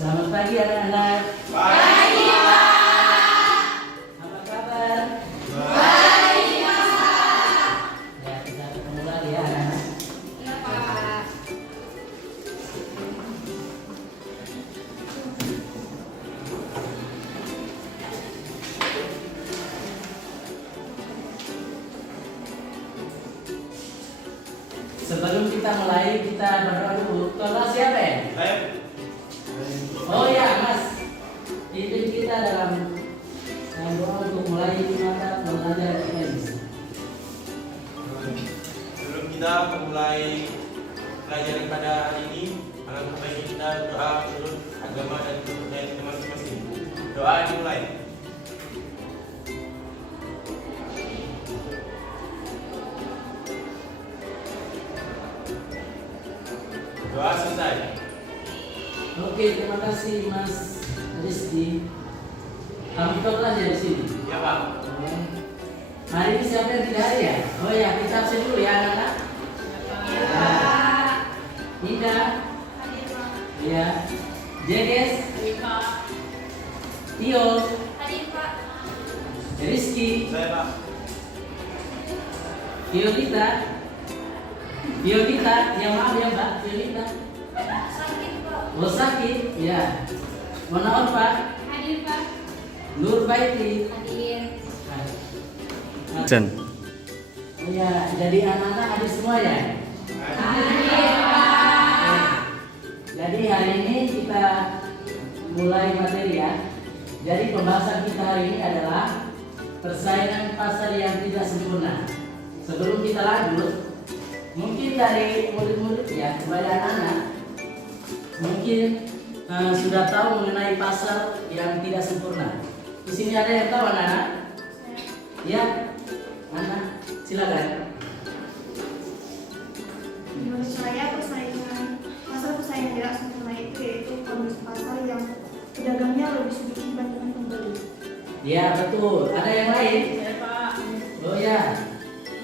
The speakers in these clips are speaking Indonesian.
Selamat pagi anak-anak. Pagi, Pak. Apa kabar? Baik, Pak. Ya, kita ketemu lagi ya anak-anak. Iya, Pak. Sebelum kita mulai, kita berdoa dulu. Tuan siapa ya? Saya Oh ya, Mas. Pimpin kita dalam doa untuk mulai mata pelajaran ini. sebelum kita memulai pelajaran pada hari ini, alangkah baiknya kita doa menurut agama dan kepercayaan kita masing-masing. Doa dimulai. Doa selesai. Oke, terima kasih Mas Rizky. Kamu ikut aja di sini. Ya Pak. Hari ini siapa yang tidak ada ya? Oh ya, kita absen dulu ya anak-anak. Iya, Pak. Indah, Hadir, Pak. ya. Jeges, Hadir, Pak. Tio, Hadir, Pak. Rizky, Saya Pak. Violita, ya maaf ya Mbak, Violita. Sakit, Pak. Oh sakit, ya. Mohon Pak, Hadir, Pak. Nur Baiti. Hadir. Oh ya, jadi anak-anak hadir semua ya. Hadir, Pak. Jadi hari ini kita mulai materi ya. Jadi pembahasan kita hari ini adalah persaingan pasar yang tidak sempurna. Sebelum kita lanjut, mungkin dari murid-murid ya, kepada anak-anak, mungkin sudah tahu mengenai pasar yang tidak sempurna. Di sini ada yang tahu anak-anak? Ya, anak, silakan. Menurut saya pasar persaingan tidak sempurna itu yaitu kondisi pasar yang pedagangnya lebih sedikit dibandingkan pembeli. Ya betul. Ada yang lain? Saya Pak, Oh ya.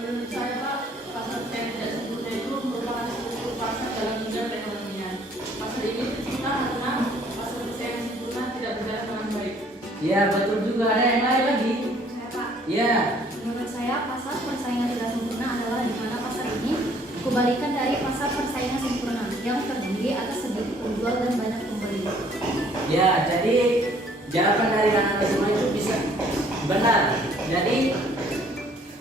menurut saya Pak, pasar yang tidak sempurna itu merupakan struktur pasar dalam dunia perekonomian. Pasar ini tercipta karena pasar yang sempurna tidak berjalan dengan baik. Ya betul juga. Ada yang lain lagi? Saya Pak, Ya. Menurut saya, pasar persaingan tidak sempurna adalah di mana pasar ini kebalikan dari pasar persaingan sempurna yang terdiri atas sedikit penjual dan banyak pembeli. Ya, jadi jawaban dari anak-anak semua itu bisa benar. Jadi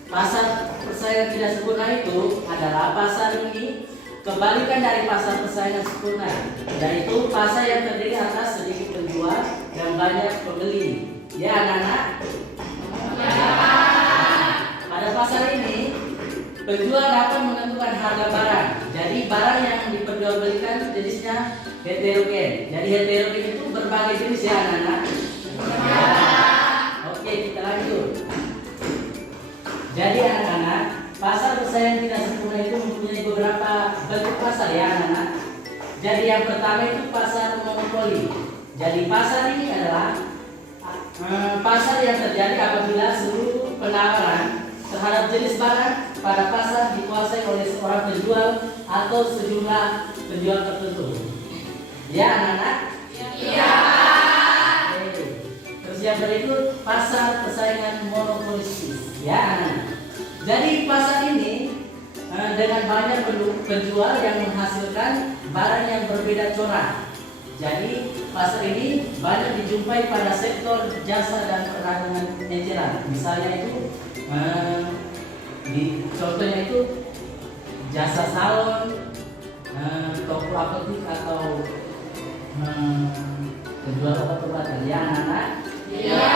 pasar persaingan tidak sempurna itu adalah pasar ini kebalikan dari pasar persaingan sempurna, yaitu pasar yang terdiri atas sedikit penjual dan banyak pembeli. Ya anak-anak. Pada pasar ini penjual dapat menentukan harga barang. Jadi barang yang diperjualbelikan jenisnya heterogen. Jadi heterogen itu berbagai jenis ya anak-anak. Oke, kita lanjut. Jadi anak-anak, pasar persaingan tidak sempurna itu mempunyai beberapa bentuk pasar ya anak-anak. Jadi yang pertama itu pasar monopoli. Jadi pasar ini adalah pasar yang terjadi apabila seluruh penawaran terhadap jenis barang pada pasar dikuasai oleh seorang penjual atau sejumlah penjual tertentu. Ya anak-anak? Iya. Oke. Terus yang berikut pasar persaingan monopolistis. Ya anak-anak. Jadi pasar ini dengan banyak penjual yang menghasilkan barang yang berbeda corak. Jadi pasar ini banyak dijumpai pada sektor jasa dan perdagangan eceran. Misalnya itu contohnya itu jasa salon, toko apotik atau penjual obat-obatan. Ya anak-anak? Iya.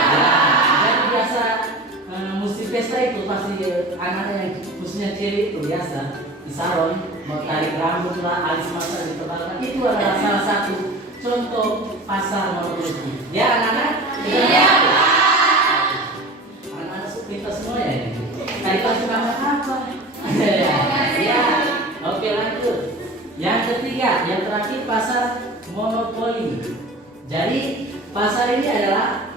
Jadi biasa musim pesta itu pasti anak-anak yang khususnya cewek itu biasa di salon mau tarik rambut lah, alis mata ditebalkan. Itu adalah salah satu contoh pasar monopolistis. Ya anak-anak? Iya. Anak-anak kita semua ya. Tadi pas suka apa? Ya. Oke lanjut. Yang ketiga, yang terakhir pasar monopoli. Jadi pasar ini adalah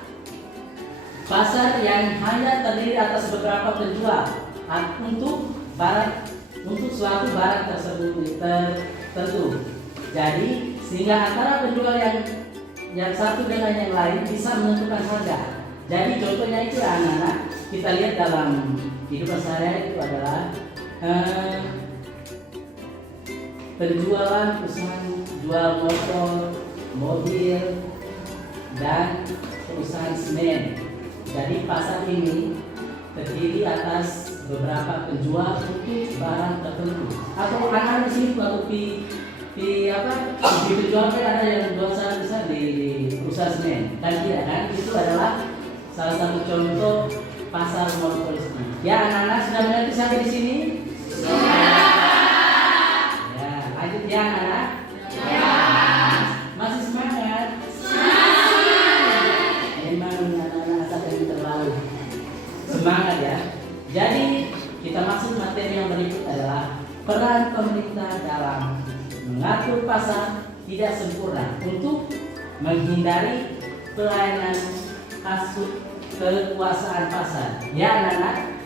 pasar yang hanya terdiri atas beberapa penjual untuk suatu barang tersebut tertentu. Jadi sehingga antara penjual yang yang satu dengan yang lain bisa menentukan harga. Jadi contohnya itu anak-anak kita lihat dalam kehidupan sehari-hari itu adalah penjualan usaha jual motor, mobil, dan perusahaan semen. Jadi pasar ini terdiri atas beberapa penjual untuk barang tertentu. Atau anak-anak di sini waktu di penjual kan ada yang jual sangat besar di perusahaan semen. Dan tidak kan itu adalah salah satu contoh pasar monopolis. Ya anak-anak sudah mengerti sampai di sini? Ya lanjut ya anak-anak. Masih semangat? Memang anak-anak sampai terlalu semangat ya. Jadi kita masuk materi yang berikut adalah peran pemerintah dalam mengatur pasar tidak sempurna untuk menghindari pelayanan kasus kekuasaan pasar. Ya anak-anak.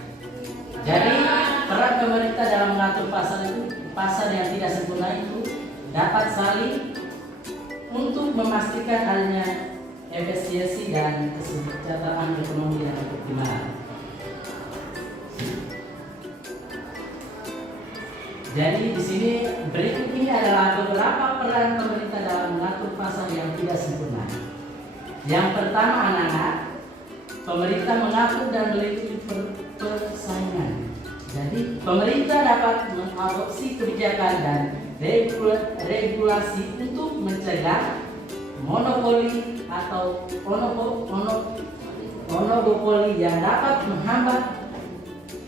Jadi peran pemerintah dalam mengatur pasar yang tidak sempurna itu dapat saling untuk memastikan adanya efisiensi dan kesejahteraan ekonomi yang optimal. Jadi di sini berikut ini adalah beberapa peran pemerintah dalam mengatur pasar yang tidak sempurna. Yang pertama anak-anak, pemerintah mengatur dan melindungi persaingan. Jadi pemerintah dapat mengadopsi kebijakan dan regulasi untuk mencegah monopoli atau monopoli yang dapat menghambat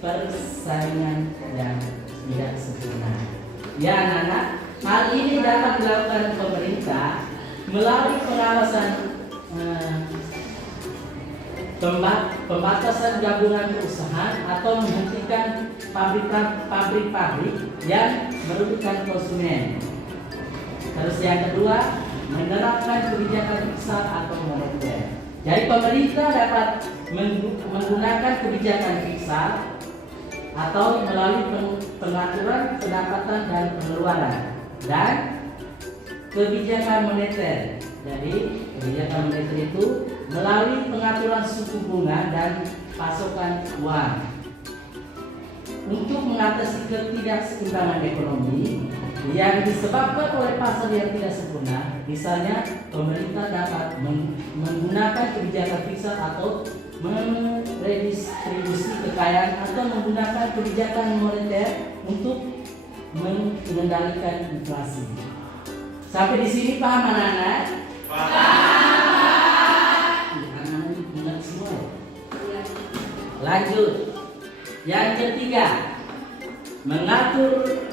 persaingan yang tidak sempurna. Ya anak-anak, hal ini dapat dilakukan pemerintah melalui pengawasan pembatasan gabungan perusahaan atau menghentikan pabrik-pabrik yang merugikan konsumen. Terus yang kedua, menerapkan kebijakan fiskal atau moneter. Jadi pemerintah dapat menggunakan kebijakan fiskal atau melalui pengaturan pendapatan dan pengeluaran dan kebijakan moneter. Jadi kebijakan moneter itu melalui pengaturan suku bunga dan pasokan uang untuk mengatasi ketidakseimbangan ekonomi yang disebabkan oleh pasar yang tidak sempurna. Misalnya pemerintah dapat menggunakan kebijakan fiskal atau meredistribusi kekayaan atau menggunakan kebijakan moneter untuk mengendalikan inflasi. Sampai di sini paham anak-anak? Anak-anak ingat semua. Lanjut. Yang ketiga, mengatur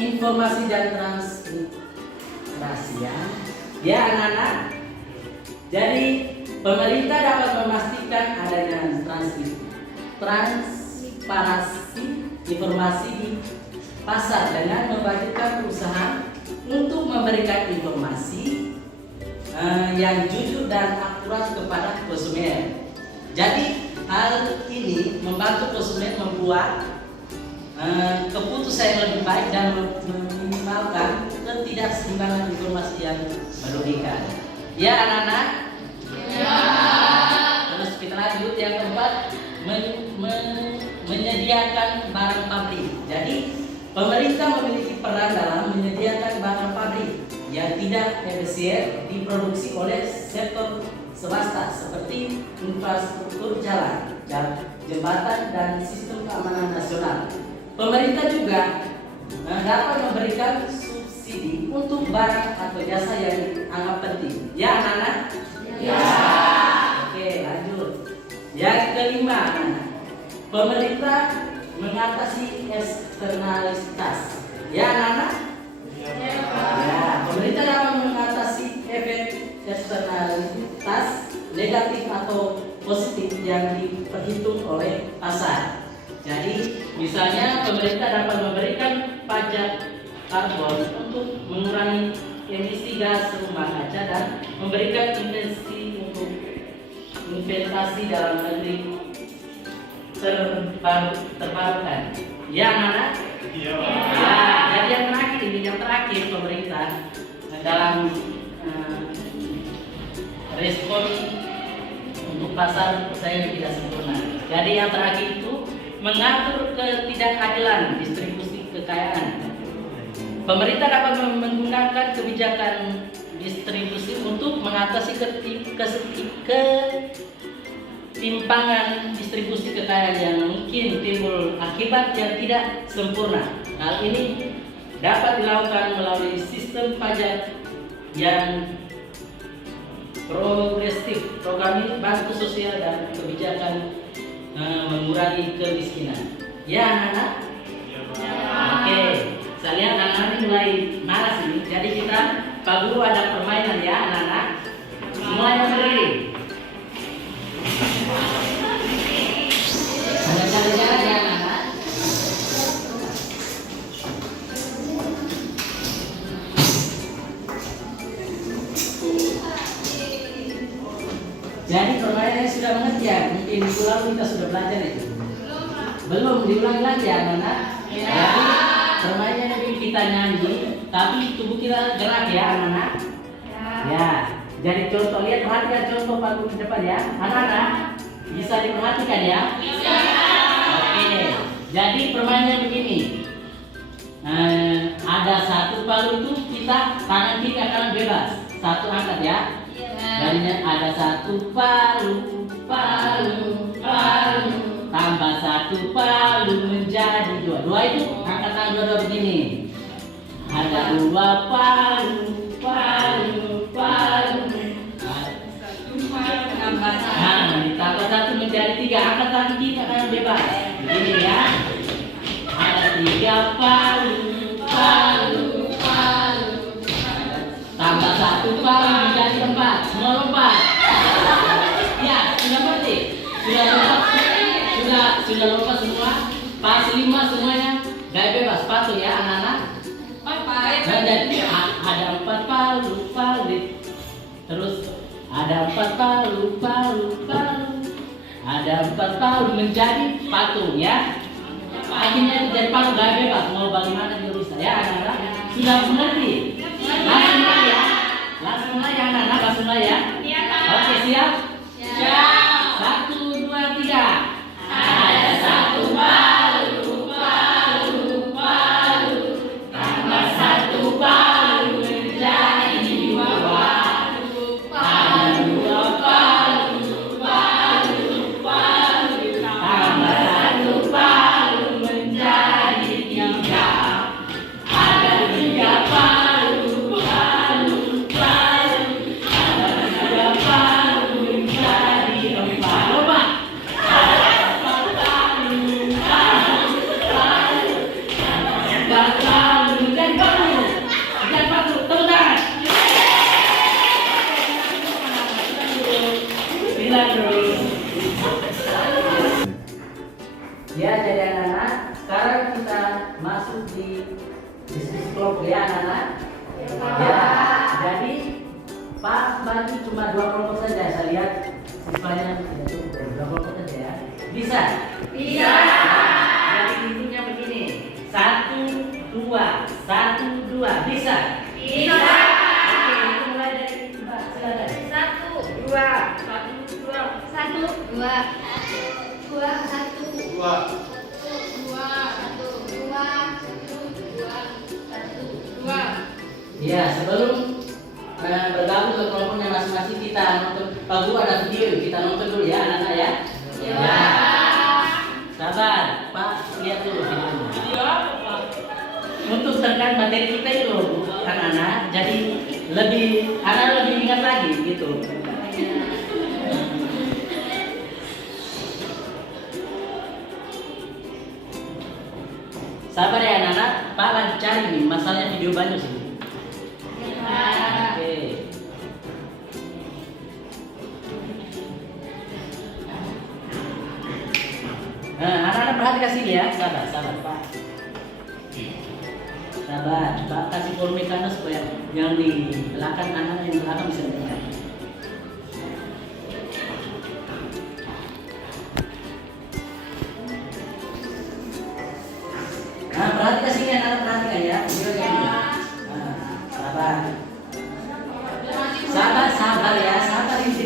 informasi dan transparansi. Ya anak-anak. Jadi pemerintah dapat memastikan adanya transparansi informasi di pasar dengan membagikan perusahaan untuk memberikan informasi yang jujur dan akurat kepada konsumen. Jadi hal ini membantu konsumen membuat keputusan yang lebih baik dan meminimalkan ketidakseimbangan informasi yang merugikan. Ya anak-anak. Terus kita lanjut yang keempat, menyediakan barang pabrik. Jadi pemerintah memiliki peran dalam menyediakan barang pabrik yang tidak efisien diproduksi oleh sektor swasta seperti infrastruktur jalan, jembatan dan sistem keamanan nasional. Pemerintah juga dapat memberikan subsidi untuk barang atau jasa yang dianggap penting. Ya anak-anak? Ya. Oke, lanjut. Yang kelima, anak-anak. Pemerintah mengatasi eksternalitas. Ya anak-anak? Ya. Pemerintah dapat mengatasi efek eksternalitas negatif atau positif yang diperhitung oleh pasar. Jadi misalnya pemerintah dapat memberikan pajak karbon untuk mengurangi emisi gas rumah kaca dan memberikan investasi dalam negeri terbarukan. Ya anak-anak? Iya. Ya, jadi yang terakhir pemerintah dalam respon untuk pasar persaingan tidak sempurna. Jadi yang terakhir itu mengatur ketidakadilan distribusi kekayaan. Pemerintah dapat menggunakan kebijakan distribusi untuk mengatasi ketimpangan distribusi kekayaan yang mungkin timbul akibat yang tidak sempurna. Hal ini dapat dilakukan melalui sistem pajak yang progresif, program bantu sosial dan kebijakan mengurangi kemiskinan. Ya anak-anak? Oke, saya lihat anak-anak ini mulai malas ini. Jadi kita Pak Guru ada permainan ya anak-anak. Semua yang berdiri. Ada jalan-jalan ya anak-anak. Jadi permainannya sudah mengerti ya? Mungkin minggu lalu kita sudah belajar itu. Belum diulangi lagi ya anak-anak. Jadi permainannya kita nyanyi, tapi tubuh kita gerak ya anak-anak. Ya. Jadi contoh, lihat perhatikan contoh Pak Guru di depan ya. Anak-anak bisa diperhatikan ya. Oke. Jadi permainannya begini. Ada satu palu itu kita tangan kiri kanan bebas. Satu angkat ya. Jadinya ada satu palu, tambah satu palu menjadi dua. Dua itu angkat tangan dua-dua begini. Ada dua palu. Nah, ditambah satu menjadi tiga. Angkat tangan kiri kanan bebas. Begini ya. Ada tiga palu. Tambah satu palu menjadi empat. Semua lompat. Ya, sudah berarti. Sudah lompat semua. Pas 5 semuanya. Gaya bebas patuh ya anak-anak. Nah, jadi ada 4 palu. Terus ada 4 palu. Ada 4 palu menjadi patung ya. Akhirnya itu jadi palu gaya bebas. Mau bagaimana juga bisa ya anak-anak. Sudah mengerti? Langsung mulai ya. Langsung mulai ya anak-anak. Langsung mulai ya. Oke, siap? Siap. 1, 2, 3. Ada satu palu. Tambah satu palu menjadi dua. Ada dua palu. Tambah satu palu menjadi tiga. Ada tiga palu. Ada tiga palu menjadi 4. Lompat. Ya, jadi anak-anak, sekarang kita masuk di diskusi kelompok ya anak-anak. Ya, jadi Pak bagi cuma 2 kelompok saja. Saya lihat siswanya cukup 2 kelompok saja ya. Bisa? Bisa. Jadi intinya begini. 1, 2, 1, 2. Bisa? Bisa. Oke, itu mulai dari Mbak. Silakan. 1, 2, 1, 2. Ya, sebelum bergabung ke kelompoknya masing-masing kita nonton. Pak Guru ada video, kita nonton dulu ya anak-anak ya. Ya. Sabar, Pak, lihat dulu videonya. Untuk terkait materi kita itu anak-anak, jadi anak lebih ingat lagi gitu. Sabar ya anak-anak, Pak lagi cari nih, masalahnya video banyak sih. Oke. Nah, anak-anak perhatikan sini ya, sabar Pak. Sabar, Pak kasih volume karena supaya yang di belakang anak yang di belakang bisa dengar. Nah, perhatikan sini anak-anak, perhatikan ya videonya ini. Nah, sabar ya, sabar ini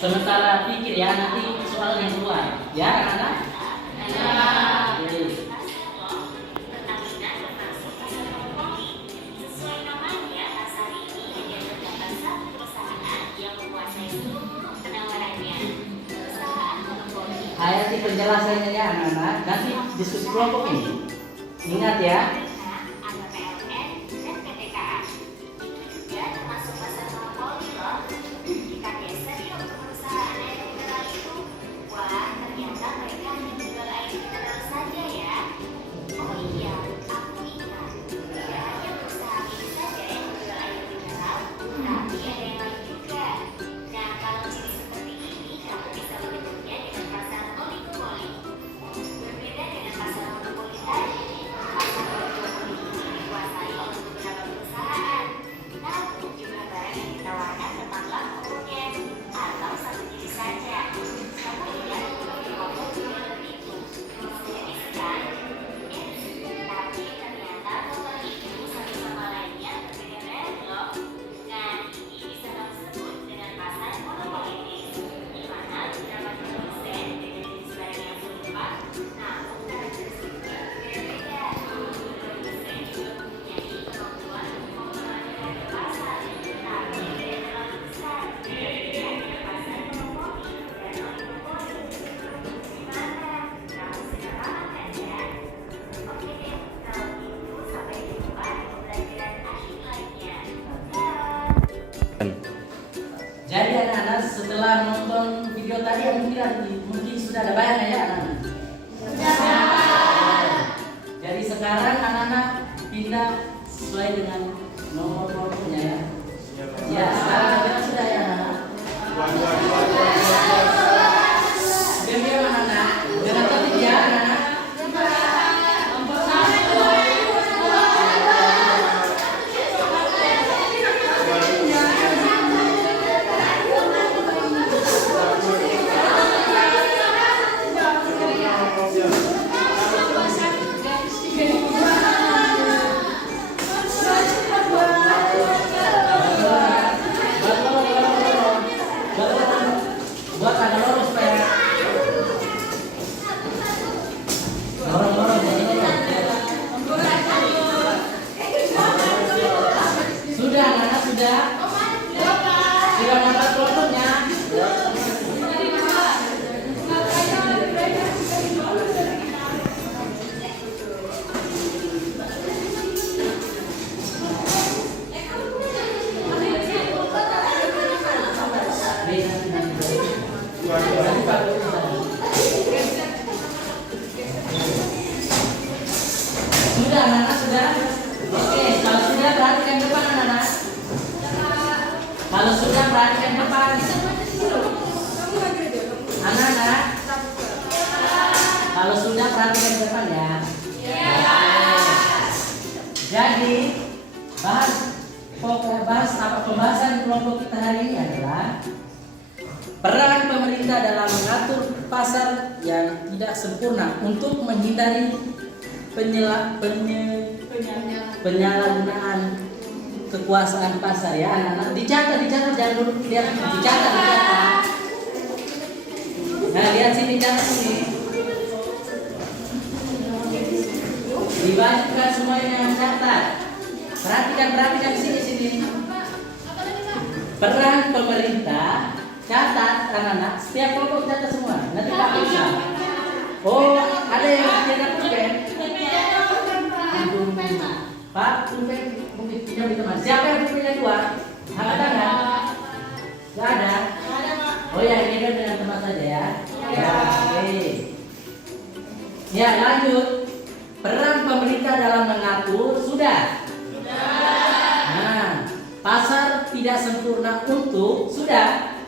Sementara pikir ya, nanti soal yang keluar. Ya, anak-anak? Oke. Hayati penjelasannya ya anak-anak. Nanti diskusi kelompok ini. Ingat ya. Jadi anak-anak setelah nonton video tadi mungkin sudah ada bayangan ya anak-anak? Jadi sekarang anak-anak pindah sesuai dengan nomor kelompoknya ya. Ya, sekarang sudah ya anak-anak. Diam-diam anak-anak. Jangan tertib ya anak-anak. Buat ada lurus supaya dorong. Sudah anak-anak sudah dapat kelompoknya. Sudah anak-anak sudah. Oke, kalau sudah perhatikan depan anak-anak. Kalau sudah perhatikan depan. Anak-anak. Kalau sudah perhatikan depan ya. Jadi pembahasan kelompok kita hari ini adalah peran pemerintah dalam mengatur pasar yang tidak sempurna untuk menghindari penyalahgunaan kekuasaan pasar ya anak-anak. Dicatat jangan dulu lihat, dicatat. Nah lihat sini, catat sini. Dibagikan semuanya yang catat. Perhatikan sini. Peran pemerintah, catat anak-anak. Setiap kelompok catat semua. Nanti Pak bisa. Oh, ada yang tidak pulpen. Pak, pulpen mungkin pinjam di teman. Siapa yang punya dua? Angkat tangan. Gak ada. Oh ya, ini kan dengan teman saja ya. Ya, oke. Ya, lanjut. Peran pemerintah dalam mengatur sudah. Nah, pasar tidak sempurna untuk sudah.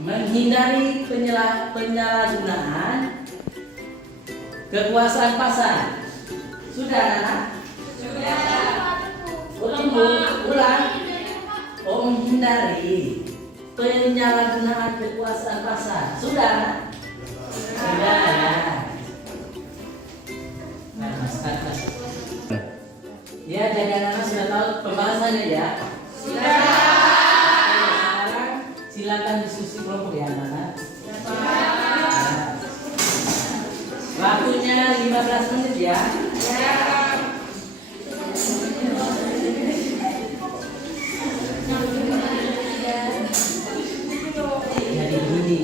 Menghindari penyalahgunaan kekuasaan pasar. Sudah anak? Sudah. Ulang. Oh, menghindari penyalahgunaan kekuasaan pasar. Sudah? Sudah ya. Nah, ya, jadi anak-anak sudah tahu pembahasannya ya? Sudah. Sekarang silakan diskusi kelompok ya anak-anak. Waktunya 15 menit ya. Jadi gini.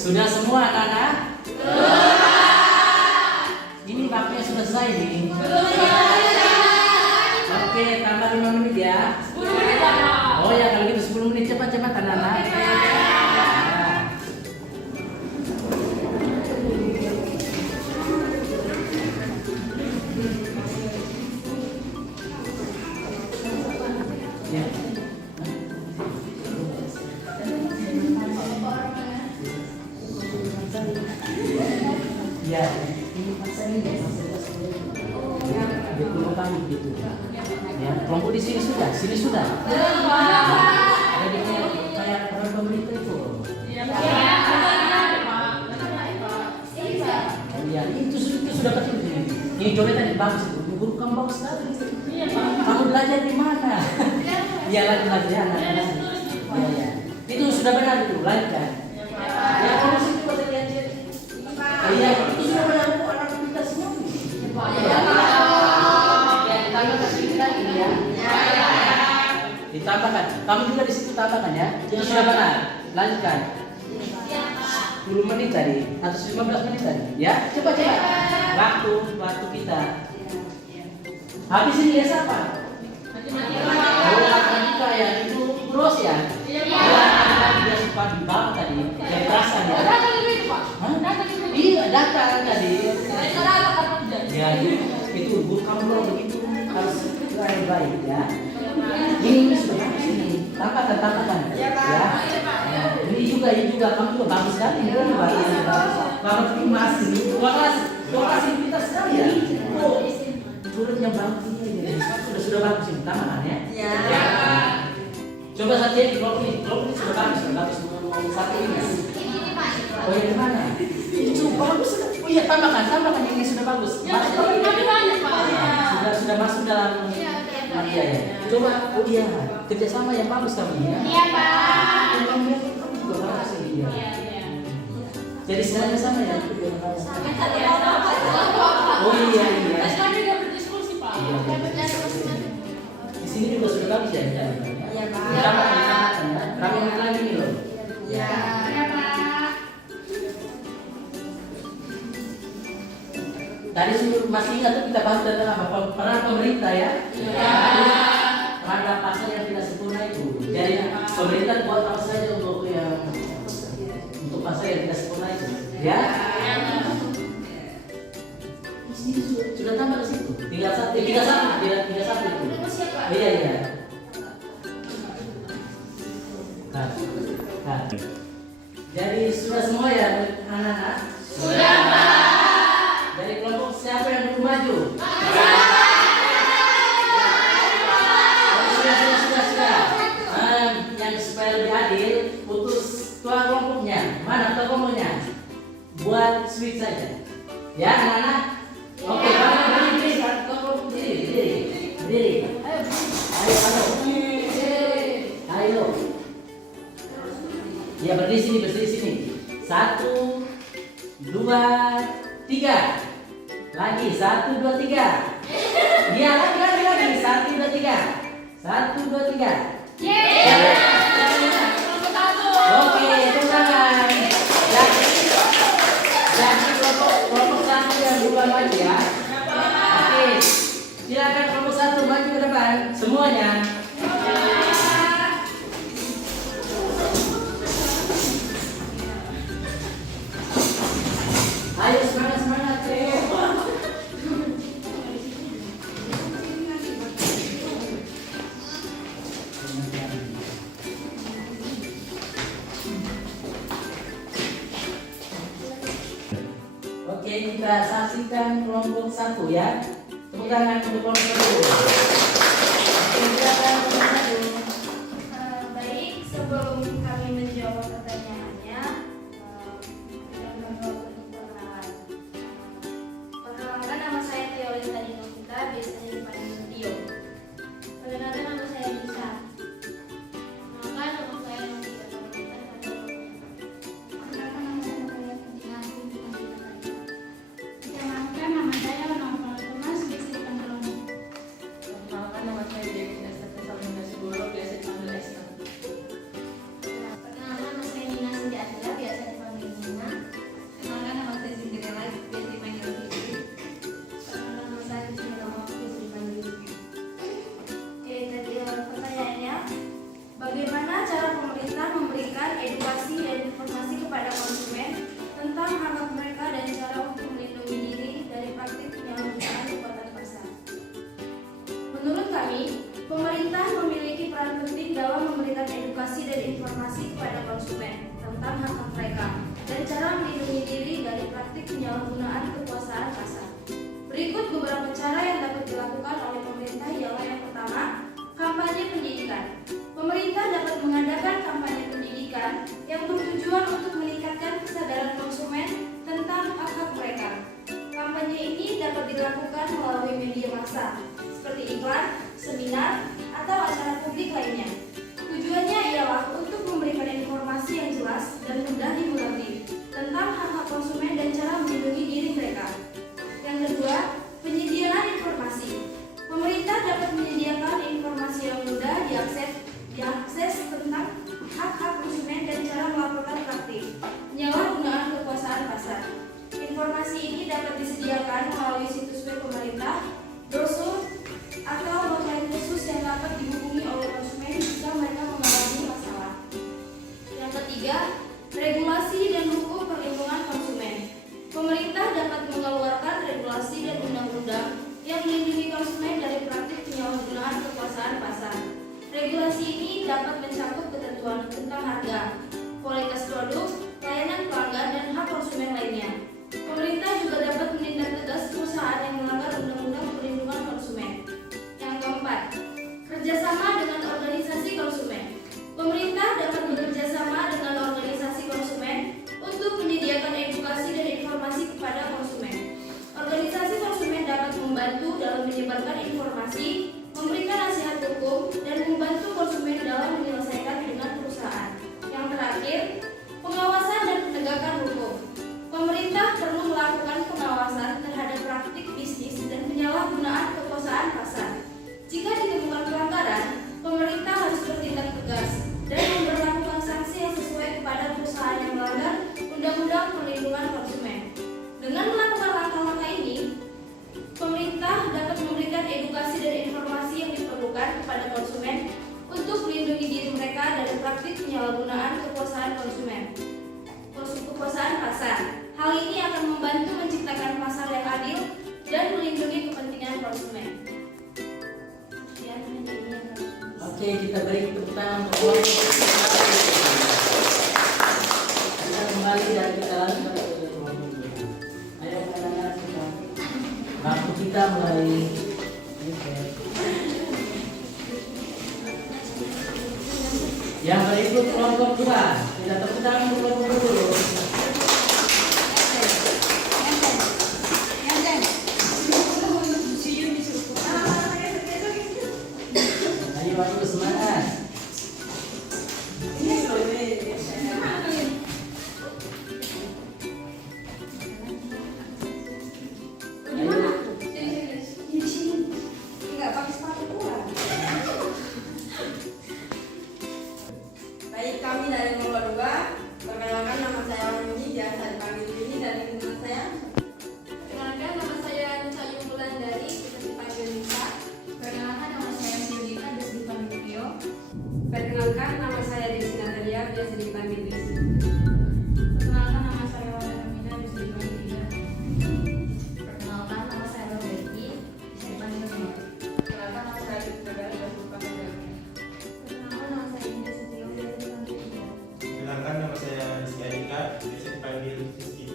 Sudah semua anak-anak? Ini baknya sudah selesai nih. Oke, tambah 5 menit ya. Oh ya, kalau gitu 10 menit cepat-cepat anak-anak. Ya, ini pasar ini ya, ada kami gitu. Ya, kelompok di sini sudah, Ada di kayak orang pemerintah itu. Ya, itu sudah kecil ini. Ini coretan bagus itu, guru kamu bagus sekali. Kamu belajar di mana? Iya, lagi anak-anak. Ya. Itu sudah benar itu, lancar. Ya, kalau sini juga lihat. Iya, itu sudah benar anak kita semua. Ya, kalau kasih kita Ditambahkan. Kamu juga di situ tambahkan ya. Itu sudah benar. Lanjutkan. 10 menit tadi atau 15 menit tadi. Ya, coba. Waktu kita. Habis ini ya siapa? Oh, kita ya itu terus ya. Iya. Dia sempat di bawah tadi. Yang terasa ya. Iya, data tadi. Ya, itu guru kamu kalau begitu harus baik ya. Ini sudah bagus ini. Tambahkan. Ya. Ini juga kamu juga bagus sekali. Ini bagus. Bagus masih. Lokasi kita sekali ya. Oh, turutnya bagus ini. Sudah bagus ini. Tambahkan ya. Ya. Coba saja di kelompok ini sudah bagus. Satu ini. Oh ya, di mana? Itu bagus. Oh iya, tambahkan yang ini sudah bagus. Sudah masuk dalam. Iya. Coba, oh iya, kerjasama yang bagus kamu ya. Iya, Pak. Kamu juga bagus ini. Jadi semuanya sama ya. Oh iya. Di sini juga sudah bagus ya. Iya, Pak. Ditambahkan ya. Berapa lagi nih loh? Iya, Pak. Tadi masih ingat tuh kita bahas tentang apa? Peran pemerintah ya. Terhadap pasar yang tidak sempurna itu. Jadi pemerintah buat apa saja untuk pasar yang tidak sempurna itu. Ya. Di sini sudah tambah ke situ. Tinggal satu itu. Iya. Nah. Jadi sudah semua ya anak-anak? Sudah, Pak. Dari kelompok siapa yang belum maju? Sudah. Yang supaya lebih adil, putus ketua kelompoknya. Mana ketua kelompoknya? Buat switch saja. Ya, anak-anak. Oke, kamu berdiri. Ketua kelompok berdiri. Ayo. Ya, berdiri sini. 1, 2, 3. Lagi 1, 2, 3. Iya, lagi. 1, 2, 3. 1, 2, 3. Oke, itu tangan. Jadi kelompok satu yang dua maju ya. Oke, silakan kelompok satu maju ke depan semuanya. Ayo semangat. Oke, kita saksikan kelompok satu ya. Tepuk tangan untuk kelompok satu. Oke, silakan kelompok satu. Baik, sebelum kami menjawab pertanyaannya, kita melakukan perkenalan. Perkenalkan, nama saya Teolita Dinokita, biasanya dipanggil Tio. Perkenalkan, nama saya Nisa. Perkenalkan, nama saya Novita Paulita. Perkenalkan, nama saya Tina Asin. Perkenalkan, nama saya Nova Thomas, biasa dipanggil Roni. Perkenalkan, nama saya Dewi Nesta Salmina Sigoro, biasa dipanggil Esther. Perkenalkan, nama saya Nina Siti Adila, biasa dipanggil Nina. Perkenalkan, nama saya Cinderella, biasa dipanggil Vivi. Perkenalkan, nama saya Rizky Rama, biasa dipanggil Rizky. Oke, jadi pertanyaannya, bagaimana cara pemerintah memberikan edukasi dan informasi kepada konsumen tentang hak mereka dan cara untuk melindungi diri dari praktik penyalahgunaan kekuatan pasar? Menurut kami, pemerintah memiliki peran penting dalam memberikan edukasi dan informasi kepada konsumen tentang hak mereka dan cara melindungi diri dari praktik penyalahgunaan kekuasaan pasar. Berikut beberapa cara yang dapat dilakukan oleh pemerintah ialah yang pertama, kampanye pendidikan. Pemerintah dapat mengadakan kampanye pendidikan yang bertujuan untuk meningkatkan kesadaran konsumen tentang hak-hak mereka. Kampanye ini dapat dilakukan melalui media massa, seperti iklan, seminar, atau acara publik lainnya. Tujuannya ialah untuk memberikan informasi yang jelas dan mudah dimengerti tentang hak-hak konsumen dan cara melindungi diri mereka. Yang kedua, penyediaan informasi. Pemerintah dapat menyediakan informasi yang mudah diakses ketentuan tentang harga, kualitas produk, layanan pelanggan, dan hak konsumen lainnya. Pemerintah juga dapat menindak tegas perusahaan yang melanggar Undang-Undang Perlindungan Konsumen. Yang keempat, kerjasama dengan organisasi konsumen. Pemerintah dapat bekerjasama dengan organisasi konsumen untuk menyediakan edukasi dan informasi kepada konsumen. Organisasi konsumen dapat membantu dalam menyebarkan informasi, memberikan nasihat hukum, dan membantu konsumen dalam menyelesaikan dengan perusahaan. Yang terakhir, pengawasan dan penegakan hukum. Pemerintah perlu melakukan pengawasan terhadap praktik bisnis dan penyalahgunaan kekuasaan pasar. Jika ditemukan pelanggaran, pemerintah harus bertindak tegas dan memberlakukan sanksi yang sesuai kepada perusahaan yang melanggar Undang-Undang Perlindungan Konsumen. Dengan melakukan langkah-langkah ini, pemerintah dapat memberikan edukasi dan informasi yang diperlukan kepada konsumen untuk melindungi diri mereka dari praktik penyalahgunaan kekuasaan pasar. Hal ini akan membantu menciptakan pasar yang adil dan melindungi kepentingan konsumen. Oke, kita beri tepuk tangan untuk kelompok. Kita kembali dari kita lagi pada kelompok. Ayo pendengar semua. Waktu kita mulai. Yang berikut kelompok 2. Kita tepuk tangan untuk kelompok dulu. Ayo semangat. Baik, kami dari nomor 2. Perkenalkan, nama saya Wani, biasa dipanggil Wini, dan teman saya. Perkenalkan, nama saya Sayu Wulandari, bisa dipanggil Nisa. Perkenalkan, nama saya Yudita, bisa dipanggil Rio. Perkenalkan, nama saya Desi Natalia, biasa dipanggil Desi. Perkenalkan, nama saya Wanda Kamina, bisa dipanggil Ida. Perkenalkan, nama saya Roberti, bisa dipanggil Nur. Perkenalkan, nama saya Desi Natalia, biasa dipanggil Desi. Perkenalkan, nama saya Indah Setio, bisa dipanggil Ida. Perkenalkan, nama saya Rizky Adika, biasa dipanggil Rizky.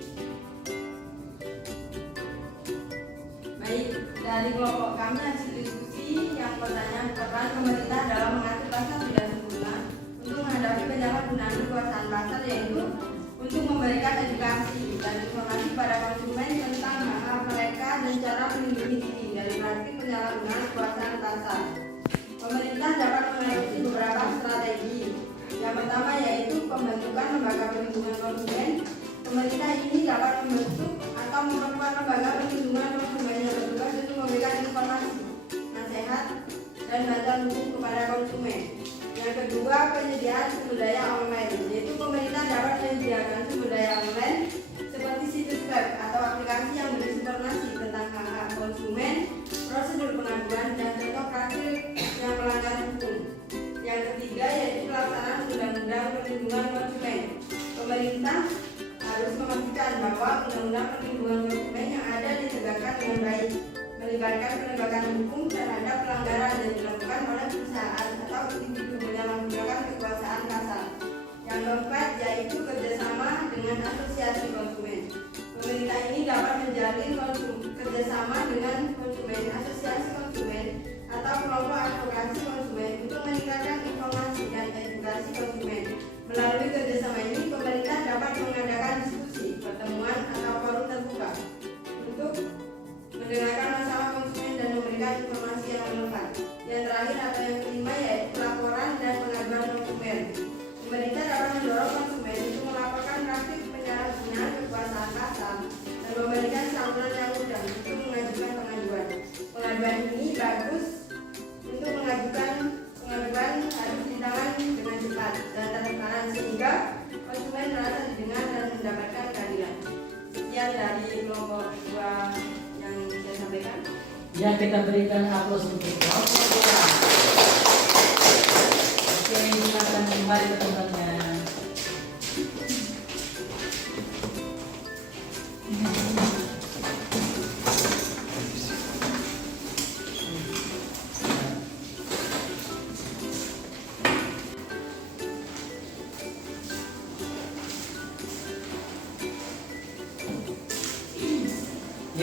Baik, dari kelompok kami hasil diskusi yang pertanyaan peran pemerintah dalam mengatur pasar tidak sempurna untuk menghadapi penyalahgunaan kekuasaan pasar, yaitu untuk memberikan edukasi dan informasi pada konsumen tentang hak mereka dan cara melindungi diri dari praktik penyalahgunaan kekuasaan pasar. Pemerintah dapat mengadopsi beberapa strategi. Yang pertama yaitu pembentukan lembaga perlindungan konsumen. Pemerintah ini dapat membentuk atau memperkuat lembaga perlindungan konsumen yang bertugas untuk memberikan informasi, nasihat, dan bantuan hukum kepada konsumen. Yang kedua, penyediaan sumber daya online, yaitu pemerintah dapat menyediakan sumber daya online seperti situs web atau aplikasi yang berisi informasi tentang hak-hak konsumen, prosedur pengaduan, dan contoh praktik yang melanggar hukum. Yang ketiga yaitu pelaksanaan Undang-Undang Perlindungan Konsumen. Pemerintah harus memastikan bahwa Undang-Undang Perlindungan Konsumen yang ada ditegakkan dengan baik, melibatkan penegakan hukum terhadap pelanggaran yang dilakukan oleh perusahaan atau individu yang menggunakan kekuasaan pasar. Yang keempat yaitu kerjasama dengan asosiasi konsumen. Pemerintah ini dapat menjalin kerjasama dengan konsumen, asosiasi konsumen, atau kelompok advokasi konsumen untuk meningkatkan informasi dan edukasi konsumen. Melalui kerjasama ini, pemerintah dapat mengadakan diskusi, pertemuan, atau forum terbuka untuk mendengarkan masalah konsumen dan memberikan informasi yang relevan. Yang terakhir atau yang kelima yaitu laporan dan pengaduan konsumen. Pemerintah dapat mendorong konsumen untuk melaporkan praktik penyalahgunaan kekuasaan pasar dan memberikan saluran yang mudah untuk mengajukan pengaduan. Pengaduan ini bagus untuk mengajukan pengaduan harus ditangani dengan cepat dan transparan sehingga konsumen merasa didengar dan mendapatkan keadilan. Sekian dari kelompok 2 yang saya sampaikan. Ya, kita berikan aplaus untuk kelompok 2. Oke, silakan kembali ke tempatnya.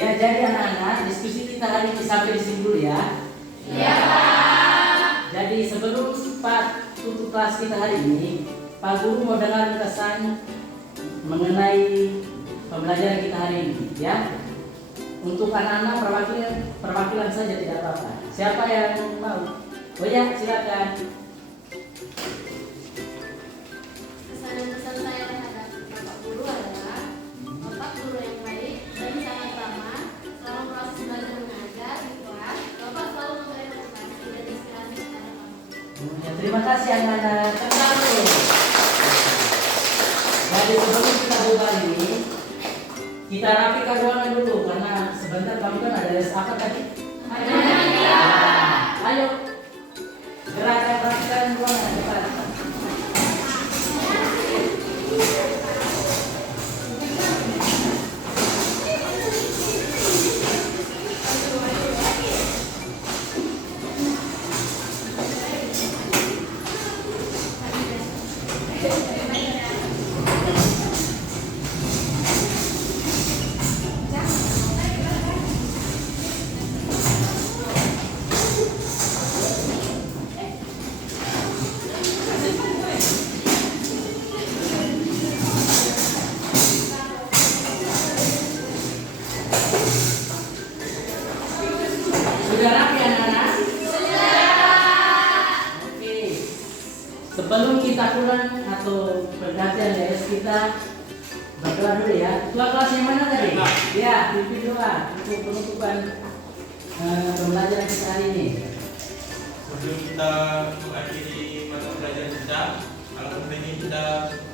Ya, jadi anak-anak, diskusi kita hari ini sampai di sini dulu ya. Iya, Pak. Jadi sebelum Pak tutup kelas kita hari ini, Pak Guru mau dengar kesan mengenai pembelajaran kita hari ini, ya. Untuk anak-anak perwakilan saja tidak apa-apa. Siapa yang mau? Oh ya, silakan. Kesan dan pesan saya terhadap Bapak Guru adalah Bapak Guru yang baik dan sangat ramah. Selama proses belajar mengajar di kelas, Bapak selalu memberi motivasi dan inspirasi kepada kami. Ya, terima kasih anak-anak. Tenang dulu. Jadi sebelum kita buka ini, kita rapikan ruangan dulu karena sebentar kamu kan ada les apa tadi? Ayo, gerakan rapikan ruangan cepat. Sudah rapi anak-anak? Oke. Sebelum kita pulang atau pergantian les kita berdoa dulu ya. Ketua kelas yang mana tadi? Ya, pimpin doa untuk penutupan pembelajaran kita hari ini. Sebelum kita mengakhiri mata pelajaran kita, alangkah baiknya kita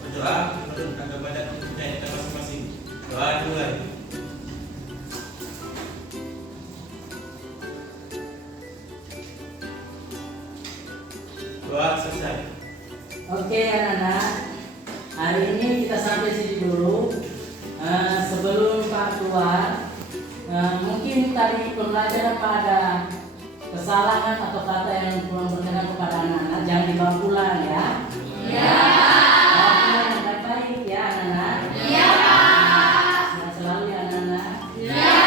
berdoa menurut agama dan kepercayaan kita masing-masing. Doa dimulai. Doa selesai. Oke anak-anak, hari ini kita sampai sini dulu. Sebelum Pak keluar, mungkin tadi pembelajaran Pak ada kesalahan atau kata yang kurang berkenan kepada anak-anak, jangan dibawa pulang ya. Iya. Lakukan yang terbaik ya anak-anak. Iya, Pak. Sehat selalu ya anak-anak. Iya.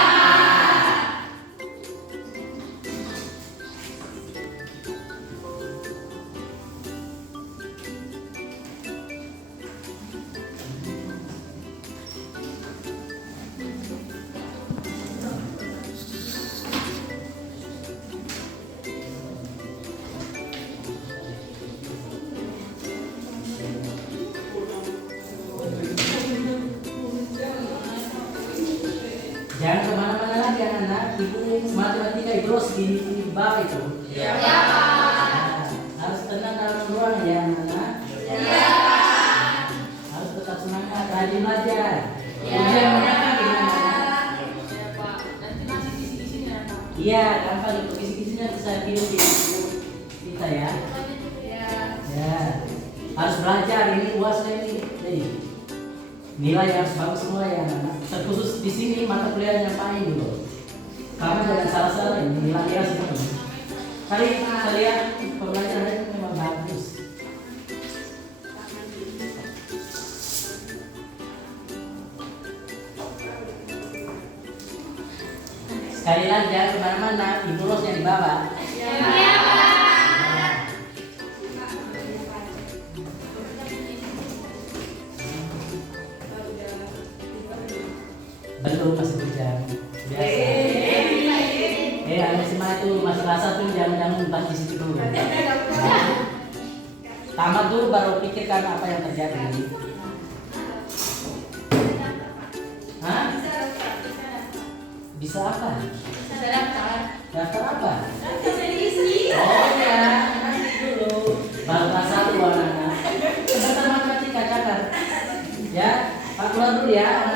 Jangan kemana-mana lagi anak-anak. Ibu matematika itu di bawah itu. Iya, Pak. Nah, harus tenang dalam ruangan ya anak-anak. Iya, Pak. Harus tetap semangat, rajin belajar. Iya. Ujian menang gimana? Ya Pak, nanti masih kisi-kisinya Pak. Iya, gampang itu kisi-kisinya bisa kirim di buku kita ya. Iya. Ya, harus belajar ini UAS ini. Nih, nilai harus bagus semua ya anak-anak. Terkhusus di sini mata kuliah yang paling dulu. Kamu jangan salah-salah ini nilai ya semua. Kali kalian pembelajaran itu memang bagus. Sekali lagi jangan kemana-mana, ibu rosnya di bawah. Iya, Pak. Belum masih berjalan. Biasa. Anak SMA itu masih rasa tuh jangan bantu di situ dulu. Tamat dulu baru pikirkan apa yang terjadi. Hah? Bisa apa? Bisa daftar. Daftar apa? Isi. Oh ya, nanti dulu. Baru kelas 1 anak-anak. Sebentar matematika catat. Ya, Pak keluar dulu ya.